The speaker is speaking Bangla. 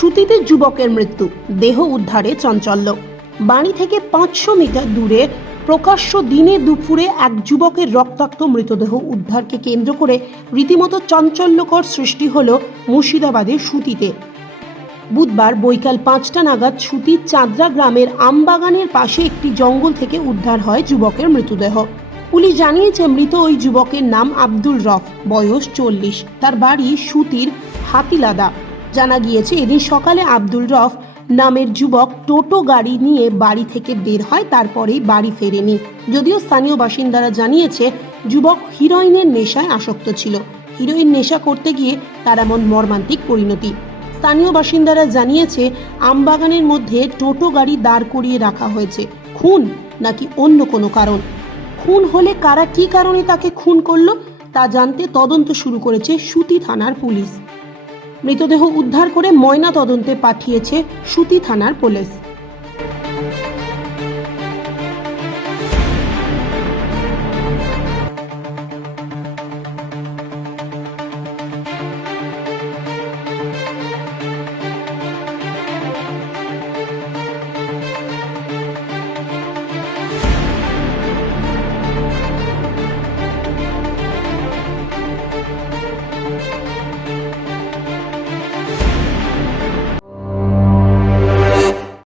সুতিতে যুবকের মৃত্যু। দেহ উদ্ধারে চাঞ্চল্য। বাড়ি থেকে পাঁচশো মিটার দূরে প্রকাশ্য দিনে দুপুরে এক যুবকের রক্তাক্ত মৃতদেহ উদ্ধারকে কেন্দ্র করে রীতিমতো চাঞ্চল্যকর সৃষ্টি হল মুর্শিদাবাদের সুতিতে। বুধবার বৈকাল পাঁচটা নাগাদ সুতির চাঁদরা গ্রামের আমবাগানের পাশে একটি জঙ্গল থেকে উদ্ধার হয় যুবকের মৃতদেহ। পুলিশ জানিয়েছে, মৃত ওই যুবকের নাম আব্দুল রফ, বয়স চল্লিশ। তার বাড়ি সুতির হাতিলাদা। জানা গিয়েছে, এদিন সকালে আব্দুল রফ নামের যুবক টোটো গাড়ি নিয়ে বাড়ি থেকে বের হয়, তারপরেই বাড়ি ফেরেনি। যদিও স্থানীয় বাসিন্দারা জানিয়েছে, যুবক হিরোইনের নেশায় আসক্ত ছিল। হিরোইন নেশা করতে গিয়ে তার এমন মর্মান্তিক পরিণতি। স্থানীয় বাসিন্দারা জানিয়েছে, আমবাগানের মধ্যে টোটো গাড়ি দাঁড় করিয়ে রাখা হয়েছে। খুন নাকি অন্য কোনো কারণ? খুন হলে কারা কী কারণে তাকে খুন করল, তা জানতে তদন্ত শুরু করেছে সুতি থানার পুলিশ। মৃতদেহ উদ্ধার করে ময়না তদন্তে পাঠিয়েছে সুতি থানার পুলিশ।